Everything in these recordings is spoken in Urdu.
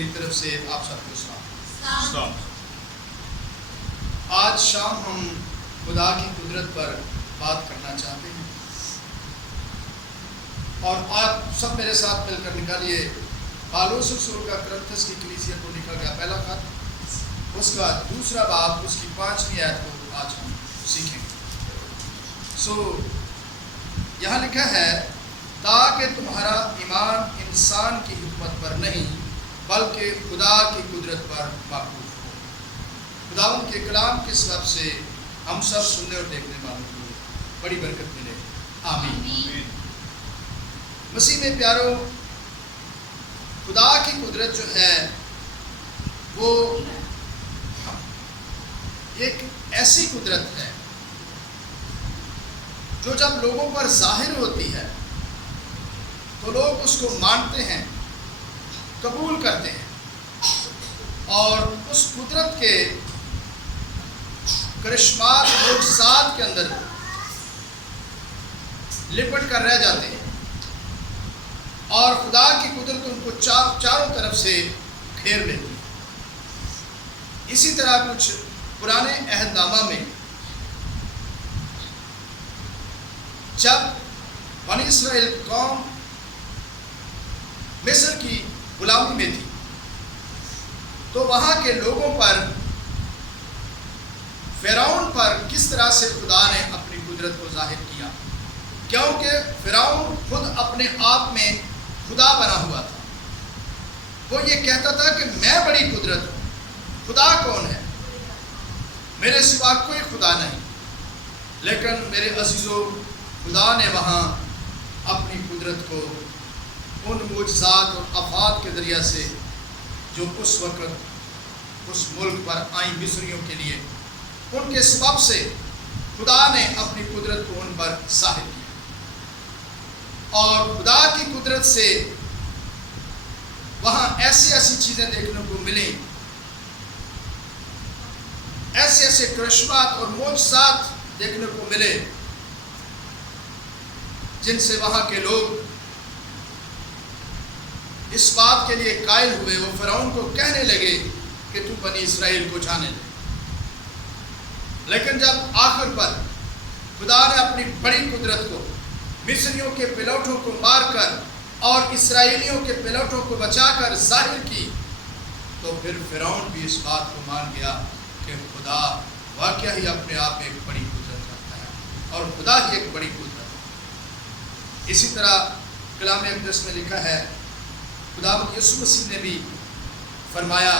میری طرف سے آپ سب کو سلام۔ آج شام ہم خدا کی قدرت پر بات کرنا چاہتے ہیں، اور آپ سب میرے ساتھ مل کر نکالیے پالوس رسول کا کرنتھس کی کلیسیا کو لکھا گیا پہلا خط، اس کا دوسرا باب، اس کی 5ویں آیت کو آج ہم سیکھیں گے۔ یہاں لکھا ہے، تاکہ تمہارا ایمان انسان کی حکمت پر نہیں بلکہ خدا کی قدرت پر موقوف ہو۔ خداوند کے کلام کے سبب سے ہم سب سننے اور دیکھنے والوں کو بڑی برکت ملے، آمین۔ مسیح میں پیارو، خدا کی قدرت جو ہے وہ ایک ایسی قدرت ہے جو جب لوگوں پر ظاہر ہوتی ہے تو لوگ اس کو مانتے ہیں، قبول کرتے ہیں، اور اس قدرت کے کرشمات معجزات کے اندر لپٹ کر رہ جاتے ہیں، اور خدا کی قدرت ان کو چاروں طرف سے گھیر لیتی ہے۔ اسی طرح کچھ پرانے عہد نامہ میں جب بنی اسرائیل قوم مصر کی غلامی میں تھی تو وہاں کے لوگوں پر، فرعون پر کس طرح سے خدا نے اپنی قدرت کو ظاہر کیا، کیونکہ فرعون خود اپنے آپ میں خدا بنا ہوا تھا۔ وہ یہ کہتا تھا کہ میں بڑی قدرت ہوں، خدا کون ہے؟ میرے سوا کوئی خدا نہیں۔ لیکن میرے عزیزو، خدا نے وہاں اپنی قدرت کو ان معجزات اور آفات کے ذریعہ سے جو اس وقت اس ملک پر آئیں مصریوں کے لیے، ان کے سبب سے خدا نے اپنی قدرت کو ان پر ظاہر کیا، اور خدا کی قدرت سے وہاں ایسی ایسی چیزیں دیکھنے کو ملیں، ایسے ایسے کرشمات اور معجزات دیکھنے کو ملے جن سے وہاں کے لوگ اس بات کے لیے قائل ہوئے، وہ فرعون کو کہنے لگے کہ تو بنی اسرائیل کو جانے دے۔ لیکن جب آخر پر خدا نے اپنی بڑی قدرت کو مصریوں کے پلوٹوں کو مار کر اور اسرائیلیوں کے پلوٹوں کو بچا کر ظاہر کی، تو پھر فرعون بھی اس بات کو مان گیا کہ خدا واقعہ ہی اپنے آپ میں ایک بڑی قدرت رکھتا ہے، اور خدا ہی ایک بڑی قدرت ہے۔ اسی طرح کلام اقدس میں لکھا ہے، خداوند یسوع مسیح نے بھی فرمایا،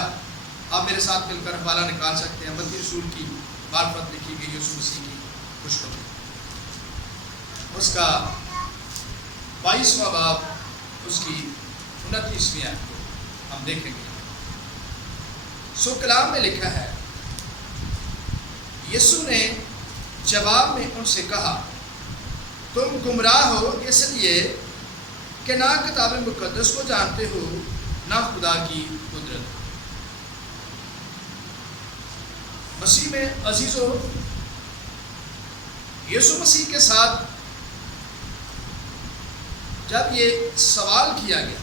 آپ میرے ساتھ مل کر حوالہ نکال سکتے ہیں، متی رسول کی معرفت لکھی گئی یسوع مسیح کی خوشخبری، اس کا 22واں باب، اس کی 29ویں آیت کو ہم دیکھیں گے۔ کلام میں لکھا ہے، یسوع نے جواب میں ان سے کہا، تم گمراہ ہو اس لیے کہ نہ کتاب مقدس کو جانتے ہو نہ خدا کی قدرت۔ مسیح میں عزیزو، یسوع مسیح کے ساتھ جب یہ سوال کیا گیا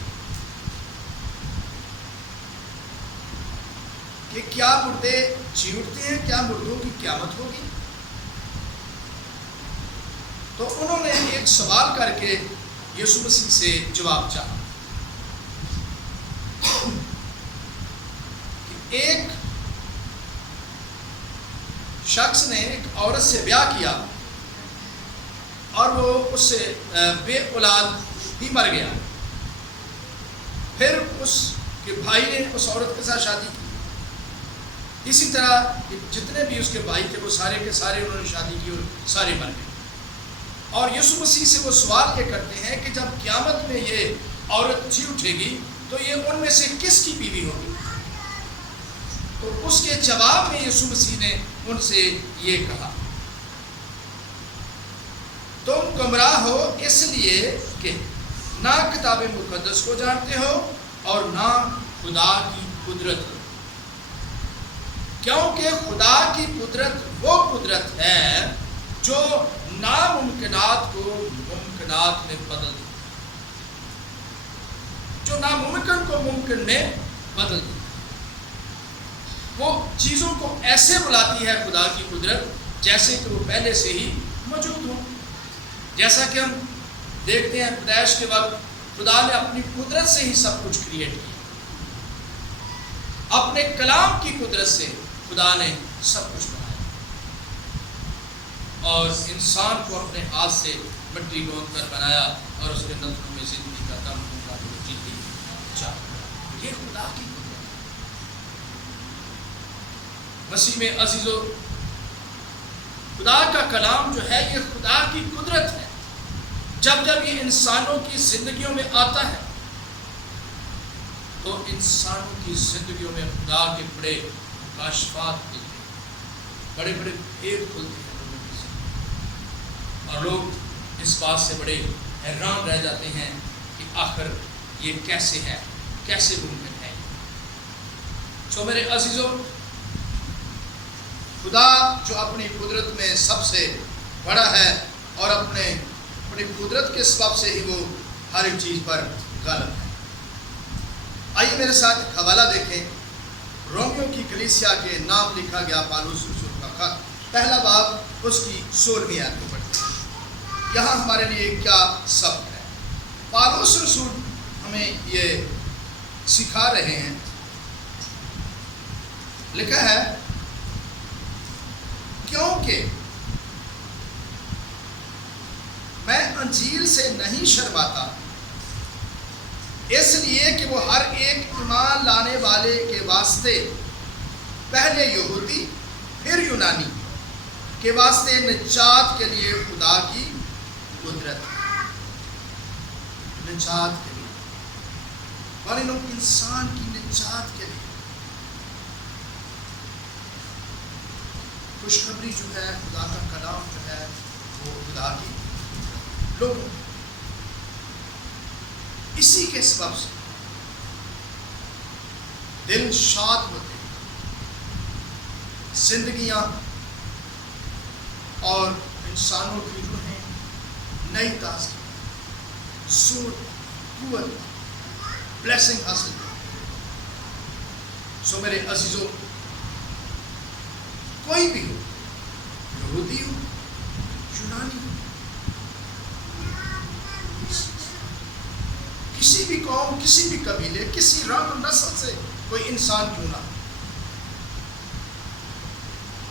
کہ کیا مردے جی اٹھتے ہیں، کیا مردوں کی قیامت ہوگی، تو انہوں نے ایک سوال کر کے یسوع مسیح سے جواب چاہا کہ ایک شخص نے ایک عورت سے بیاہ کیا اور وہ اس سے بے اولاد ہی مر گیا، پھر اس کے بھائی نے اس عورت کے ساتھ شادی کی، اسی طرح جتنے بھی اس کے بھائی تھے وہ سارے کے سارے انہوں نے شادی کی اور سارے مر گئے۔ اور یسوع مسیح سے وہ سوال یہ کرتے ہیں کہ جب قیامت میں یہ عورت جی اٹھے گی تو یہ ان میں سے کس کی بیوی ہوگی؟ تو اس کے جواب میں یسوع مسیح نے ان سے یہ کہا، تم گمراہ ہو اس لیے کہ نہ کتاب مقدس کو جانتے ہو اور نہ خدا کی قدرت، کیونکہ خدا کی قدرت وہ قدرت ہے جو ناممکنات کو ممکنات میں بدل دے، جو ناممکن کو ممکن میں بدل دیتا ہے. وہ چیزوں کو ایسے بلاتی ہے خدا کی قدرت جیسے کہ وہ پہلے سے ہی موجود ہوں. جیسا کہ ہم دیکھتے ہیں پیدائش کے وقت خدا نے اپنی قدرت سے ہی سب کچھ کریٹ کیا. اپنے کلام کی قدرت سے خدا نے سب کچھ بنایا اور انسان کو اپنے ہاتھ سے مٹی گوند کر بنایا اور اس کے نتنوں میں زندگی کا دم ہوگا تو جیتی چاہتا. یہ خدا کی قدرت ہے. مسیح میں عزیزو، خدا کا کلام جو ہے یہ خدا کی قدرت ہے. جب جب یہ انسانوں کی زندگیوں میں آتا ہے تو انسانوں کی زندگیوں میں خدا کے بڑے مکاشفات ملتے ہیں، بڑے بڑے بھید کھلتے ہیں لوگوں کی زندگی، اور لوگ اس بات سے بڑے حیران رہ جاتے ہیں کہ آخر یہ کیسے ہے، کیسے ممکن ہے. سو میرے عزیزوں، خدا جو اپنی قدرت میں سب سے بڑا ہے اور اپنی قدرت کے سبب سے ہی وہ ہر ایک چیز پر غالب ہے. آئیے میرے ساتھ ایک حوالہ دیکھیں. رومیو کی کلیسیا کے نام لکھا گیا پالوس رسول کا خط، پہلا باب اس کی 16ویں آیت کو پڑھتے ہیں. یہاں ہمارے لیے کیا سبق ہے؟ پالوس رسول ہمیں یہ سکھا رہے ہیں. لکھا ہے کیونکہ میں انجیل سے نہیں شرماتا، اس لیے کہ وہ ہر ایک ایمان لانے والے کے واسطے، پہلے یہودی پھر یونانی کے واسطے نجات کے لیے خدا کی قدرت ہے. نجات کے لیے، اور انسان کی نجات کے لیے خوشخبری جو ہے، خدا کا کلام جو ہے وہ خدا کی لوگوں، اسی کے سبب سے دل شاد ہوتے ہیں، زندگیاں اور انسانوں کی روحیں نئی تازگی، زور، قوت، بلیسنگ حاصل کرتے ہیں. سو میرے عزیزوں، کوئی بھی ہو، یہودی ہو، یونانی ہو، کسی بھی قوم، کسی بھی قبیلے، کسی رنگ و نسل سے کوئی انسان کیوں نہ ہو،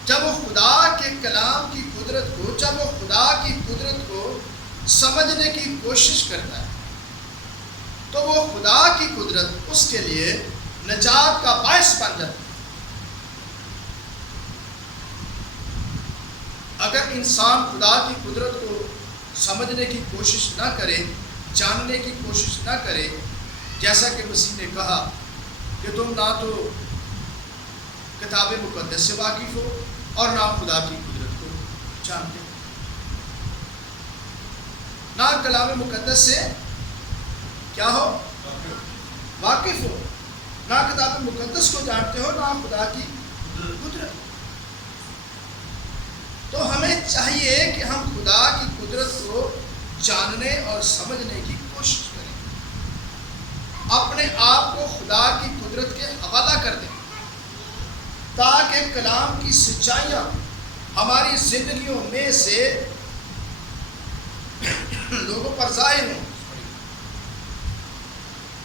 جب وہ خدا کے کلام کی قدرت کو، جب وہ خدا کی قدرت کو سمجھنے کی کوشش کرتا ہے تو وہ خدا کی قدرت اس کے لیے نجات کا باعث بن جاتی ہے. اگر انسان خدا کی قدرت کو سمجھنے کی کوشش نہ کرے، جاننے کی کوشش نہ کرے، جیسا کہ مسیح نے کہا کہ تم نہ تو کتاب مقدس سے واقف ہو اور نہ خدا کی قدرت کو جانتے ہو، نہ کلام مقدس سے کیا ہو، واقف ہو، نہ کتاب مقدس کو جانتے ہو، نہ خدا کی قدرت. تو ہمیں چاہیے کہ ہم خدا کی قدرت کو جاننے اور سمجھنے کی کوشش کریں، اپنے آپ کو خدا کی قدرت کے حوالہ کر دیں تاکہ کلام کی سچائیاں ہماری زندگیوں میں سے لوگوں پر ظاہر ہوں.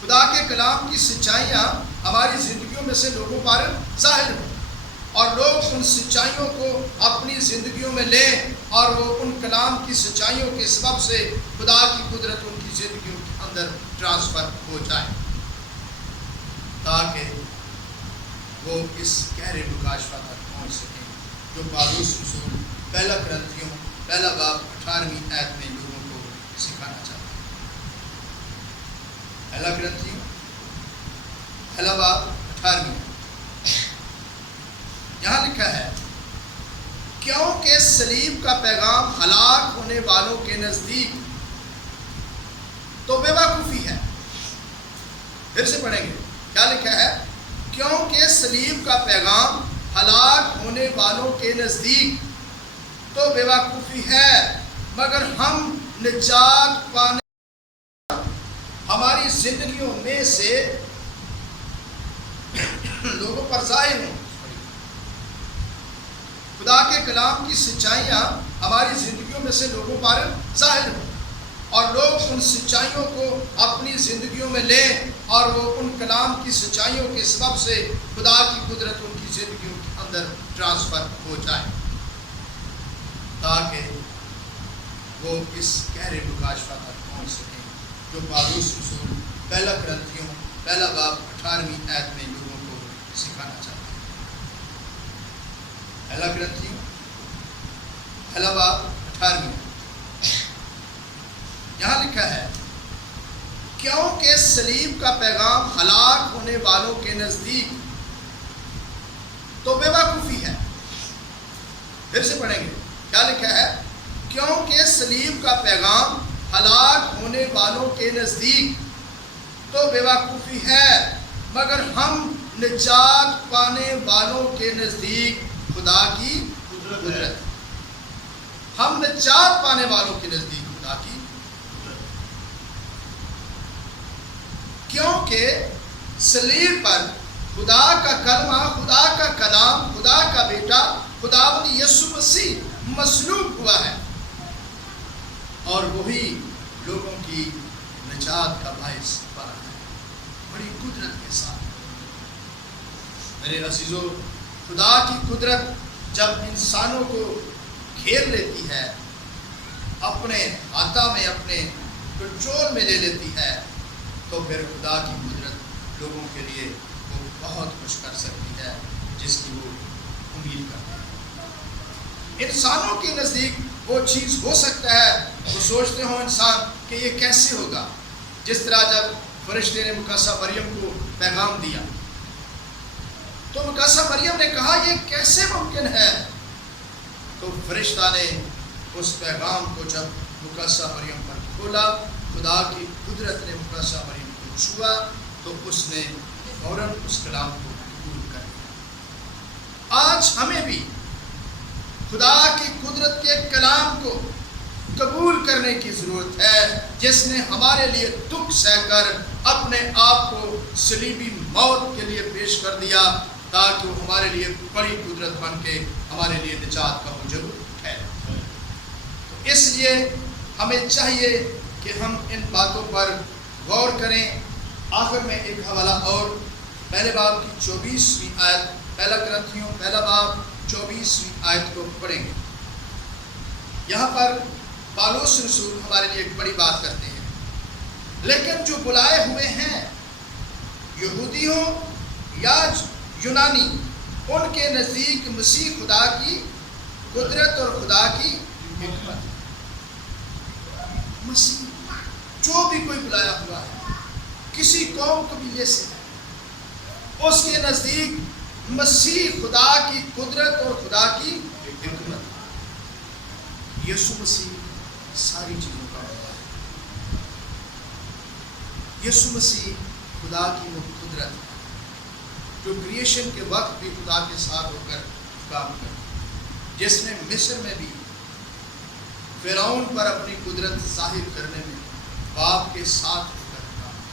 خدا کے کلام کی سچائیاں ہماری زندگیوں میں سے لوگوں پر ظاہر ہوں اور لوگ ان سچائیوں کو اپنی زندگیوں میں لیں اور وہ ان کلام کی سچائیوں کے سبب سے خدا کی قدرت ان کی زندگیوں کے اندر ٹرانسفر ہو جائے، تاکہ وہ اس گہرے مکاشفہ تک پہنچ سکیں جو پالوس رسول پہلا کرنتھیوں پہلا باب 18ویں آیت میں لوگوں کو سکھانا چاہتا ہے. پہلا کرنتھیوں پہلا باب 18ویں، یہاں لکھا ہے کیونکہ صلیب کا پیغام ہلاک ہونے والوں کے نزدیک تو بے وقوفی ہے. پھر سے پڑھیں گے، کیا لکھا ہے؟ کیونکہ صلیب کا پیغام ہلاک ہونے والوں کے نزدیک تو بے وقوفی ہے، مگر ہم نجات پانے ہماری زندگیوں میں سے لوگوں پر ظاہر ہوں. خدا کے کلام کی سچائیاں ہماری زندگیوں میں سے لوگوں پر ظاہر ہوں اور لوگ ان سچائیوں کو اپنی زندگیوں میں لیں اور وہ ان کلام کی سچائیوں کے سبب سے خدا کی قدرت ان کی زندگیوں کے اندر ٹرانسفر ہو جائے، تاکہ وہ اس گہرے مکاشفہ تک پہنچ سکیں جو پالوس رسول پہلا کرنتھیوں پہلا باب 18ویں آیت میں لوگوں کو سکھانا چاہتا ہے. پہلا کرنتھیوں پہلا باب 18ویں، یہاں لکھا ہے کیونکہ صلیب کا پیغام ہلاک ہونے والوں کے نزدیک تو بے وقوفی ہے. پھر سے پڑھیں گے، کیا لکھا ہے؟ کیونکہ صلیب کا پیغام ہلاک ہونے والوں کے نزدیک تو بے وقوفی ہے، مگر ہم نجات پانے والوں کے نزدیک خدا کی قدرت. ہم نجات پانے والوں کے نزدیک خدا کی قدرت، کیونکہ صلیب پر خدا کا کلمہ، خدا کا کلام، خدا کا بیٹا خداوند یسوع مسیح مصلوب ہوا ہے اور وہی لوگوں کی نجات کا باعث بنا ہے بڑی قدرت کے ساتھ. میرے عزیزو، خدا کی قدرت جب انسانوں کو گھیر لیتی ہے، اپنے ہاتھوں میں، اپنے کنٹرول میں لے لیتی ہے، تو پھر خدا کی قدرت لوگوں کے لیے وہ بہت کچھ کر سکتی ہے جس کی وہ امید کرتے ہیں. انسانوں کے نزدیک وہ چیز ہو سکتا ہے، وہ سوچتے ہوں انسان کہ یہ کیسے ہوگا. جس طرح جب فرشتے نے مقدسہ مریم کو پیغام دیا تو مقدسہ مریم نے کہا یہ کیسے ممکن ہے؟ تو فرشتہ نے اس پیغام کو جب مقدسہ مریم پر کھولا، خدا کی قدرت نے مقدسہ مریم کو چھوا تو اس نے فوراً اس کلام کو قبول کر لیا. آج ہمیں بھی خدا کی قدرت کے کلام کو قبول کرنے کی ضرورت ہے، جس نے ہمارے لیے دکھ سہ کر اپنے آپ کو صلیبی موت کے لیے پیش کر دیا تاکہ وہ ہمارے لیے بڑی قدرت بن کے ہمارے لیے نجات کا موجب ہے. تو اس لیے ہمیں چاہیے کہ ہم ان باتوں پر غور کریں. آخر میں ایک حوالہ اور، پہلے باب کی 24ویں آیت، پہلا کرنتھیوں پہلا باب 24ویں آیت کو پڑھیں گے. یہاں پر پالوس رسول ہمارے لیے ایک بڑی بات کرتے ہیں، لیکن جو بلائے ہوئے ہیں، یہودی ہوں یا یونانی، ان کے نزدیک مسیح خدا کی قدرت اور خدا کی حکمت. مسیح جو بھی کوئی بلایا ہوا ہے کسی قوم قبیلے سے ہے، اس کے نزدیک مسیح خدا کی قدرت اور خدا کی حکمت. یسوع مسیح ساری چیزوں کا مولا ہے. یسوع مسیح خدا کی وہ قدرت ہے جو کریشن کے وقت بھی خدا کے ساتھ ہو کر کام کرتی، جس نے مصر میں بھی فرعون پر اپنی قدرت ظاہر کرنے میں باپ کے ساتھ ہو کر کام کیا.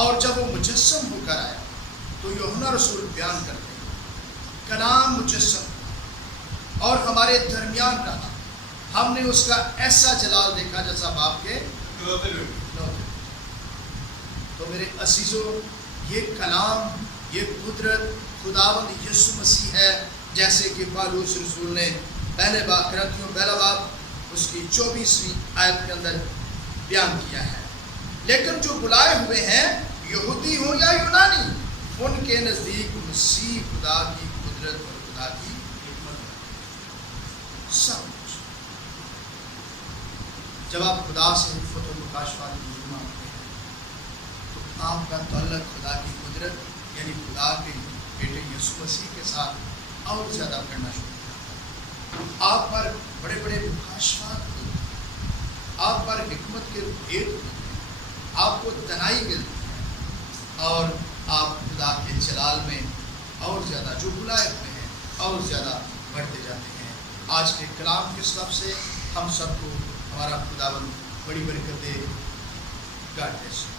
اور جب وہ مجسم ہو کر آیا تو یوحنا رسول بیان کرتے ہیں کلام مجسم اور ہمارے درمیان رہا، ہم نے اس کا ایسا جلال دیکھا جیسا باپ کے لوتے. تو میرے عزیزو، یہ کلام، یہ قدرت خداوند یسوع مسیح ہے، جیسے کہ پالوس رسول نے پہلے باب کرنتھیوں پہلا باب اس کی 24ویں آیت کے اندر بیان کیا ہے. لیکن جو بلائے ہوئے ہیں، یہودی ہوں یا یونانی، ان کے نزدیک مسیح خدا کی قدرت اور خدا کی حکمت سب کچھ. جب آپ خدا سے حکمت و مکاشفہ کی علم مانگتے ہیں تو آپ کا تعلق خدا کی قدرت یعنی خدا کے بیٹے یسوع مسیح کے ساتھ اور زیادہ کرنا شروع کرتا ہے. آپ پر بڑے بڑے مکاشفات ہوتے ہیں، آپ پر حکمت کے بھید ہوتے ہیں، آپ کو دنائی ملتی ہے اور آپ خدا کے جلال میں اور زیادہ جو بلائے ہوئے ہیں اور زیادہ بڑھتے جاتے ہیں. آج کے کلام کے سبب سے ہم سب کو ہمارا خداوند بڑی برکت دے. God bless you.